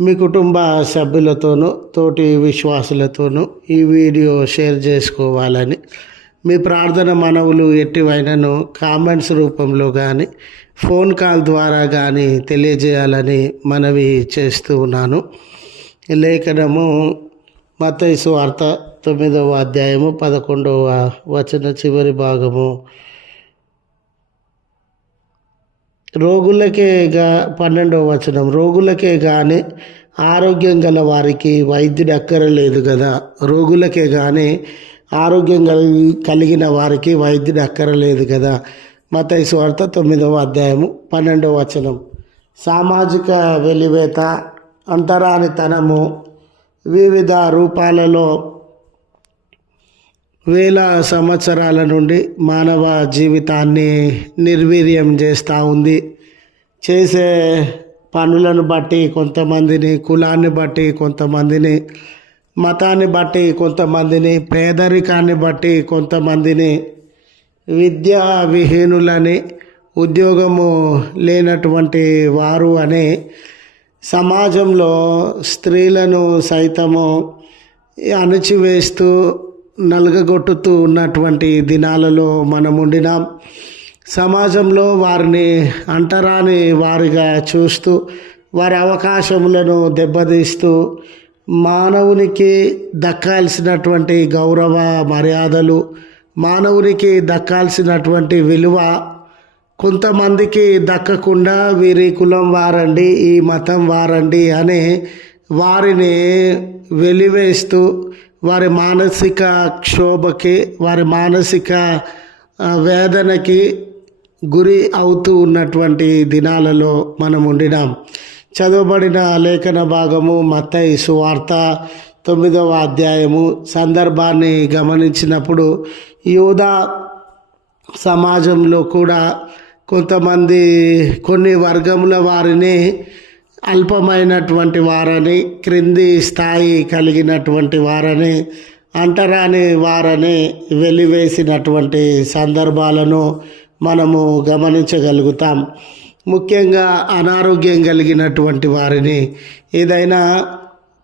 మీ కుటుంబ సభ్యులతోనూ తోటి విశ్వాసులతోనూ ఈ వీడియో షేర్ చేసుకోవాలని మీ ప్రార్థన మనవులు ఎట్టివైనను కామెంట్స్ రూపంలో కానీ ఫోన్ కాల్ ద్వారా కానీ తెలియజేయాలని మనవి చేస్తూ ఉన్నాను. లేఖనము మతైసు వార్త తొమ్మిదవ అధ్యాయము పదకొండవ వచన చివరి భాగము రోగులకే గా పన్నెండవ వచనం. రోగులకే కానీ ఆరోగ్యం గల వారికి వైద్యుడు అక్కరలేదు కదా రోగులకే కానీ ఆరోగ్యం కలిగి కలిగిన వారికి వైద్యుడు అక్కరలేదు కదా మతయి వార్త తొమ్మిదవ అధ్యాయము పన్నెండవ వచనం. సామాజిక వెలివేత అంతరానితనము వివిధ రూపాలలో వేల సంవత్సరాల నుండి మానవ జీవితాన్ని నిర్వీర్యం చేస్తూ ఉంది. చేసే పనులను బట్టి కొంతమందిని కులాన్ని బట్టి కొంతమందిని మతాన్ని బట్టి కొంతమందిని పేదరికాన్ని బట్టి కొంతమందిని విద్యా విహీనులని ఉద్యోగము లేనటువంటి వారు అని సమాజంలో స్త్రీలను సైతము అణచివేస్తూ నలుగగొట్టుతూ ఉన్నటువంటి దినాలలో మనం ఉండినాం సమాజంలో వారిని అంటరాని వారిగా చూస్తూ వారి అవకాశములను దెబ్బతీస్తూ మానవునికి దక్కాల్సినటువంటి గౌరవ మర్యాదలు మానవునికి దక్కాల్సినటువంటి విలువ కొంతమందికి దక్కకుండా వీరి కులం వారండి ఈ మతం వారండి అని వారిని వెలివేస్తూ వారి మానసిక క్షోభకి వారి మానసిక వేదనకి గురి అవుతూ ఉన్నటువంటి దినాలలో మనం ఉండినాం. చదవబడిన లేఖన భాగము మత్తయి సువార్త తొమ్మిదవ అధ్యాయము సందర్భాన్ని గమనించినప్పుడు యూదా సమాజంలో కూడా కొంతమంది కొన్ని వర్గముల వారిని అల్పమైనటువంటి వారని క్రింది స్థాయి కలిగినటువంటి వారని అంటరాని వారని వెలివేసినటువంటి సందర్భాలను మనము గమనించగలుగుతాం. ముఖ్యంగా అనారోగ్యం కలిగినటువంటి వారిని. ఏదైనా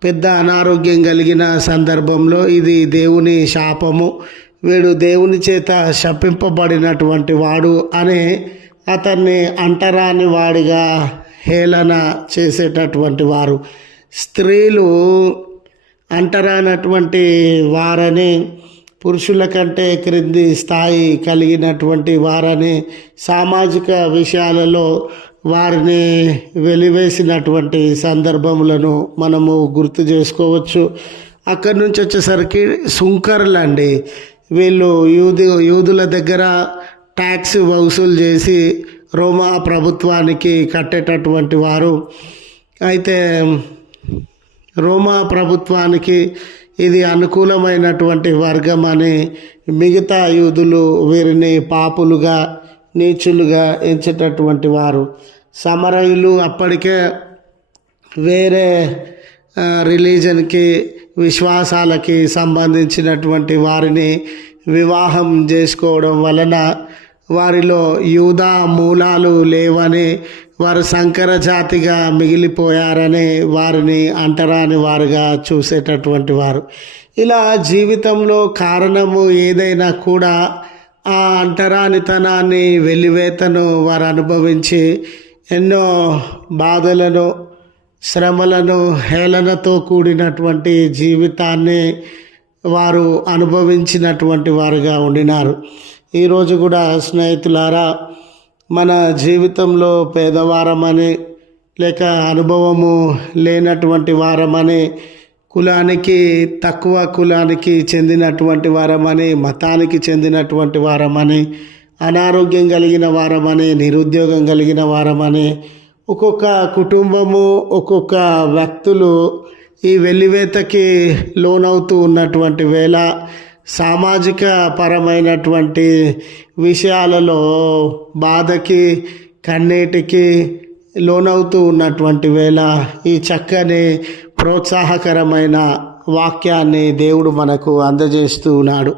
పెద్ద అనారోగ్యం కలిగిన సందర్భంలో ఇది దేవుని శాపము. వీడు దేవుని చేత శపింపబడినటువంటి వాడు అనే అతన్ని అంటరాని వాడిగా హేళన చేసేటటువంటి వారు. స్త్రీలు అంటరానటువంటి వారని పురుషుల కంటే క్రింది స్థాయి కలిగినటువంటి వారని సామాజిక విషయాలలో వారిని వెలివేసినటువంటి సందర్భములను మనము గుర్తు చేసుకోవచ్చు. అక్కడి నుంచి వచ్చేసరికి సుంకర్లు అండి. వీళ్ళు యూదు యూదుల దగ్గర ట్యాక్స్ వసూలు చేసి రోమా ప్రభుత్వానికి కట్టేటటువంటి వారు. అయితే రోమా ప్రభుత్వానికి ఇది అనుకూలమైనటువంటి వర్గం అని మిగతా యూదులు వీరిని పాపులుగా నీచులుగా ఎంచేటటువంటి వారు. సమరయులు అప్పటికే వేరే రిలీజన్కి విశ్వాసాలకి సంబంధించినటువంటి వారిని వివాహం చేసుకోవడం వలన వారిలో యూదా మూలాలు లేవని వారు సంకర జాతిగా మిగిలిపోయారని వారిని అంటరాని వారుగా చూసేటటువంటి వారు. ఇలా జీవితంలో కారణము ఏదైనా కూడా ఆ అంటరానితనాన్ని వెలివేతను వారు అనుభవించి ఎన్నో బాధలను శ్రమలను హేళనతో కూడినటువంటి జీవితాన్ని వారు అనుభవించినటువంటి వారుగా ఉండినారు. ఈరోజు కూడా స్నేహితులారా మన జీవితంలో పేదవారమని లేక అనుభవము లేనటువంటి వారమని కులానికి తక్కువ కులానికి చెందినటువంటి వారమని మతానికి చెందినటువంటి వారమని అనారోగ్యం కలిగిన వారమని నిరుద్యోగం కలిగిన వారమని ఒక్కొక్క కుటుంబము ఒక్కొక్క వ్యక్తులు ఈ వెల్లివేతకి లోనవుతూ ఉన్నటువంటి వేళ సామాజిక పరమైనటువంటి విషయాలలో బాధకి కన్నీటికి లోనవుతూ ఉన్నటువంటి వేళ ఈ చక్కని ప్రోత్సాహకరమైన వాక్యాన్ని దేవుడు మనకు అందజేస్తూ ఉన్నాడు.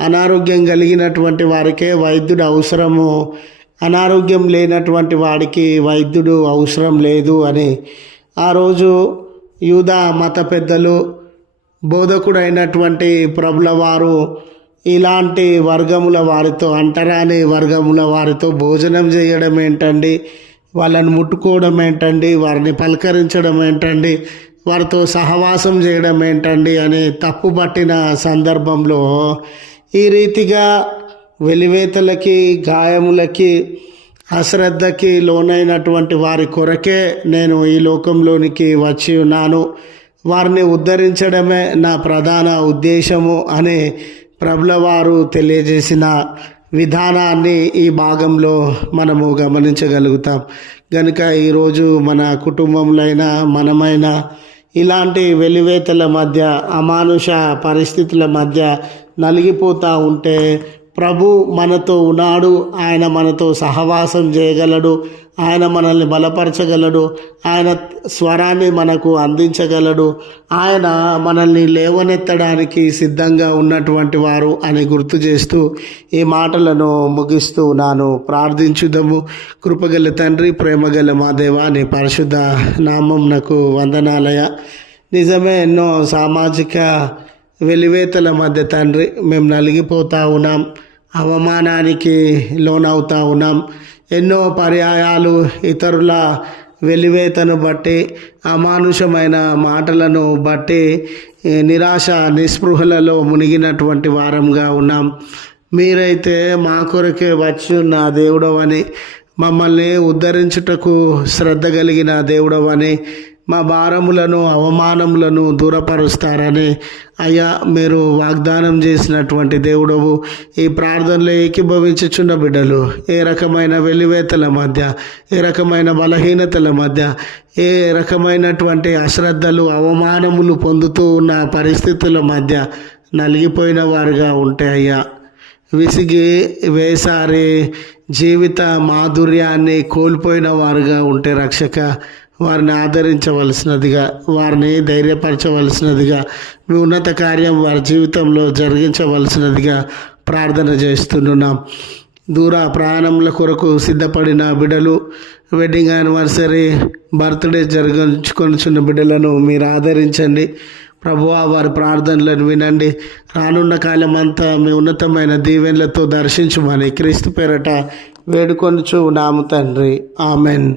అనారోగ్యం కలిగినటువంటి వారికే వైద్యుడు అవసరము. అనారోగ్యం లేనటువంటి వాడికి వైద్యుడు అవసరం లేదు అని. ఆ రోజు యూదా మత పెద్దలు బోధకుడైనటువంటి ప్రభుల వారు ఇలాంటి వర్గముల వారితో అంటరాని వర్గముల వారితో భోజనం చేయడం ఏంటండి? వాళ్ళని ముట్టుకోవడం ఏంటండి? వారిని పలకరించడం ఏంటండి? వారితో సహవాసం చేయడం ఏంటండి? అని తప్పు పట్టిన సందర్భంలో ఈ రీతిగా వెలివేతలకి గాయములకి అశ్రద్ధకి లోనైనటువంటి వారి కొరకే నేను ఈ లోకంలోనికి వచ్చి ఉన్నాను. వారిని ఉద్ధరించడమే నా ప్రధాన ఉద్దేశము అని ప్రభుల వారు తెలియజేసిన విధానాన్ని ఈ భాగంలో మనము గమనించగలుగుతాం. కనుక ఈరోజు మన కుటుంబంలో మనమైనా ఇలాంటి వెలివేతల మధ్య అమానుష పరిస్థితుల మధ్య నలిగిపోతూ ఉంటే ప్రభు మనతో ఉన్నాడు ఆయన మనతో సహవాసం చేయగలడు ఆయన మనల్ని బలపరచగలడు ఆయన స్వరాన్ని మనకు అందించగలడు ఆయన మనల్ని లేవనెత్తడానికి సిద్ధంగా ఉన్నటువంటి వారు అని గుర్తు చేస్తూ ఈ మాటలను ముగిస్తూ ఉన్నాను ప్రార్థించుదము. కృపగల తండ్రి ప్రేమగల మా దేవా నీ పరిశుద్ధ నామం నాకు వందనాలయ. నిజమే ఎన్నో సామాజిక వెలివేతల మధ్య తండ్రి మేము నలిగిపోతూ ఉన్నాం. అవమానానికి లోనవుతూ ఉన్నాం. ఎన్నో పర్యాయాలు ఇతరుల వెలివేతను బట్టి అమానుషమైన మాటలను బట్టి నిరాశ నిస్పృహలలో మునిగినటువంటి వారంగా ఉన్నాం. మీరైతే మా కొరకే వచ్చి ఉన్న దేవుడవని మమ్మల్ని ఉద్ధరించుటకు శ్రద్ధ కలిగిన దేవుడవని మా భారములను అవమానములను దూరపరుస్తారని. అయ్యా మీరు వాగ్దానం చేసినటువంటి దేవుడవు ఈ ప్రార్థనలో ఏకీభవించుచున్న బిడ్డలు ఏ రకమైన వెలివేతల మధ్య ఏ రకమైన బలహీనతల మధ్య ఏ రకమైనటువంటి అశ్రద్ధలు అవమానములు పొందుతూ ఉన్న పరిస్థితుల మధ్య నలిగిపోయిన వారుగా ఉంటే అయ్యా. విసిగి వేసారి జీవిత మాధుర్యాన్ని కోల్పోయిన వారుగా ఉంటే రక్షక వారిని ఆదరించవలసినదిగా వారిని ధైర్యపరచవలసినదిగా మీ ఉన్నత కార్యం వారి జీవితంలో జరిగించవలసినదిగా ప్రార్థన చేస్తున్నాం. దూర ప్రయాణముల కొరకు సిద్ధపడిన బిడ్డలు వెడ్డింగ్ యానివర్సరీ బర్త్డే జరిగించుకొనిచున్న బిడ్డలను మీరు ఆదరించండి. ప్రభువా వారి ప్రార్థనలను వినండి. రానున్న కాలం అంతా మీ ఉన్నతమైన దీవెనలతో దర్శించమని క్రీస్తు పేరట వేడుకొనుచు నాము తండ్రి. ఆమెన్.